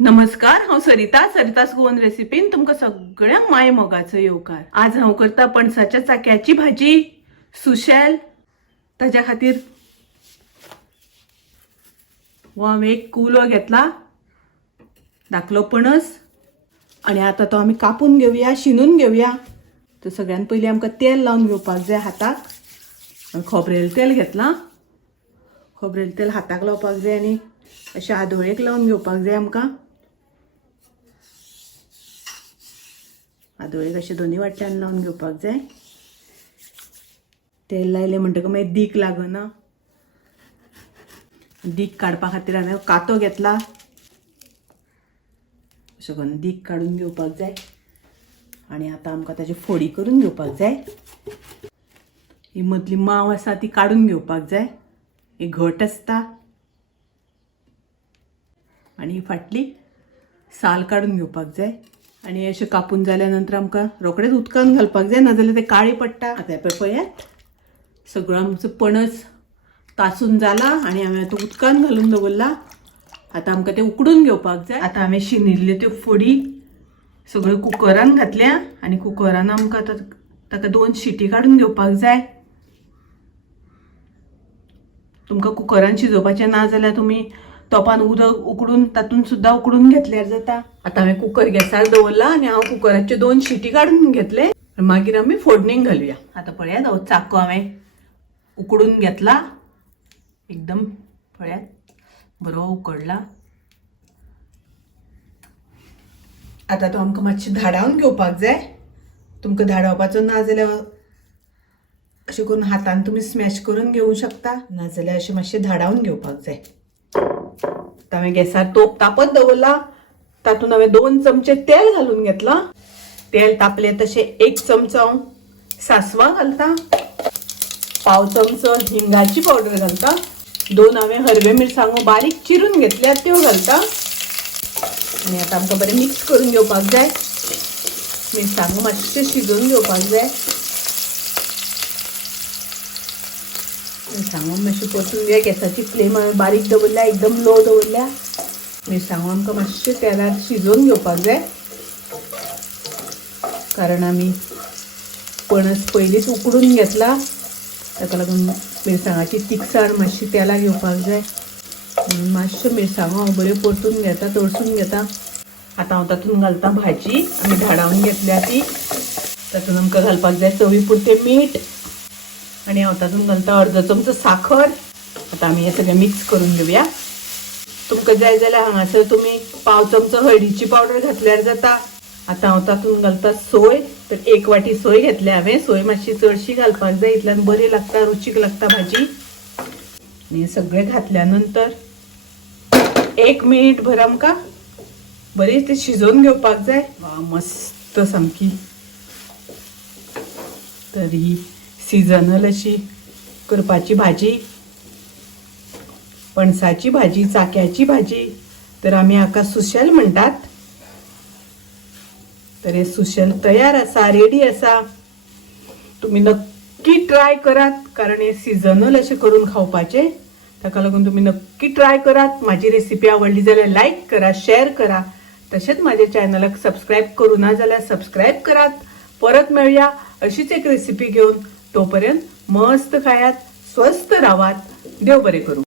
नमस्कार, हांव सरितास गोवन रेसिपीन तुमकां सगळ्यांक माय मोगाचो येवकार। आज हांव करता पणसाच्या चाक्याची भाजी सुशेल। ताच्या खातीर हो हांवें एक कुलो घेतला, धाकलो पणस, आनी आतां तो आमी कापून घेवया, शिनून घेवया। तर सगळ्यान पयलीं आमकां तेल लावन घेवपाक जाय हाताक। खोबरेल तेल घेतलां, खोबरेल तेल हाताक लावपाक जाय आनी अशें आदोळेक लावन घेवपाक जाय आमकां। आदोळेक अशें दोनी वाट्यान लावन घेवपाक जाय। तेल लायलें म्हणटकच मागीर दीक लागना। दीक काडपा खातीर हांवें कातो घेतला, अशें करून दीक काडून घेवपाक जाय। आनी आतां आमकां ताची फोडी करून घेवपाक जाय। ही मदली माव आसा ती काडून घेवपाक जाय, ही घट आसता। आनी ही फाटली साल काडून घेवपाक जाय। आनी अशें कापून जाल्या नंतर आमकां रोखडेंच उदकान घालपाक जाय, नाजाल्यार तें काळी पडटा। आतां पळयात, सगळो आमचो पणस तासून जाला आनी हांवें तो उदकान घालून दवरला। आतां आमकां तें उकडून घेवपाक जाय। आतां हांवें शिनिल्ल्यो त्यो फोडी सगळ्यो कुकरान घातल्या आनी कुकरान आमकां ताका 2 शिटी काडून घेवपाक जाय। तुमकां कुकरान शिजोवपाचें ना जाल्यार तुमी तोपान उदक उकडून तातूंत सुद्दां उकडून घेतल्यार जाता। आतां हांवें कुकर गॅसार दवरला आनी हांव कुकराच्यो 2 शिटी काडून घेतले, मागीर आमी फोडणेक घालुया। आतां पळयात, हो चाको हांवें उकडून घेतला, एकदम पळयात बरो उकडला। आतां तो आमकां मातशें धाडावन घेवपाक जाय। तुमकां धाडावपाचो ना जाल्यार अशें करून हातान तुमी स्मॅश करून घेवंक शकता, नाजाल्यार अशें मातशें धाडावन घेवपाक जाय। आतां हांवें गॅसार तोप तापत दवरला, तातूंत हांवें 2 चमचे तेल घालून घेतलां। तेल तापलें तशें 1 चमचो हांव सासवां घालता, पाव चमचो हिंगाची पावडर घालता, 2 हांवें हरव्यो मिरसांगो बारीक चिरून घेतल्या त्यो घालता। आनी आतां आमकां बरें मिक्स करून घेवपाक जाय। मिरसांगो मातशें शिजोवन घेवपाक जाय। मिरसांगो मातशी परतून घेवया। गॅसाची फ्लेम हांवें बारीक दवरल्या, एकदम लो दवरल्या। मिरसांगो आमकां मातशें तेलार शिजोवन घेवपाक जाय, कारण आमी पणस पयलींच उकडून घेतला, ताका लागून मिरसांगाची तिखसाण मातशी तेलार घेवपाक जाय। म्हणून मातश्यो मिरसांगो हांव बऱ्यो परतून घेता, तळसून घेता। आतां हांव तातूंत घालता भाजी आमी धाडावन घेतल्या ती। तातूंत आमकां घालपाक जाय चवी पुरतें मीठ, आनी हांव तातूंत घालता अर्दो चमचो साखर। आतां आमी हें सगळें मिक्स करून घेवया। तुमकां जाय जाल्यार हांगासर तुमी पाव चमचो हळदीची पावडर घातल्यार जाता। आतां हांव तातूंत घालता सोय, तर 1 वाटी सोय घेतल्या हांवें। सोय मातशी चडशी घालपाक जाय, इतल्यान बरी लागता, रुचीक लागता भाजी। आनी हें सगळें घातल्या नंतर 1 मिनीट भर आमकां बरी ती शिजोवन घेवपाक जाय। मस्त सामकी। तर ही सिजनल अशी करपाची भाजी, पणसाची भाजी, चाक्याची भाजी, तर आमी हाका सुशेल म्हणटात। तर हे सुशेल तयार आसा, रेडी आसा। तुम्ही नक्की ट्राय करात, कारण हे सिजनल अशें करून खावपाचे। ताका लागून तुम्ही नक्की ट्राय करात। माझी रेसिपी आवडली जाल्यार लाईक करा, शेअर करा। तशेंच माझ्या चॅनलाक सबस्क्राईब करू ना जाल्यार सबस्क्राईब करात। परत मेळुया अशीच एक रेसिपी घेऊन। तोपर्यंत मस्त खायात, स्वस्थ राहात, देव बरें करूं।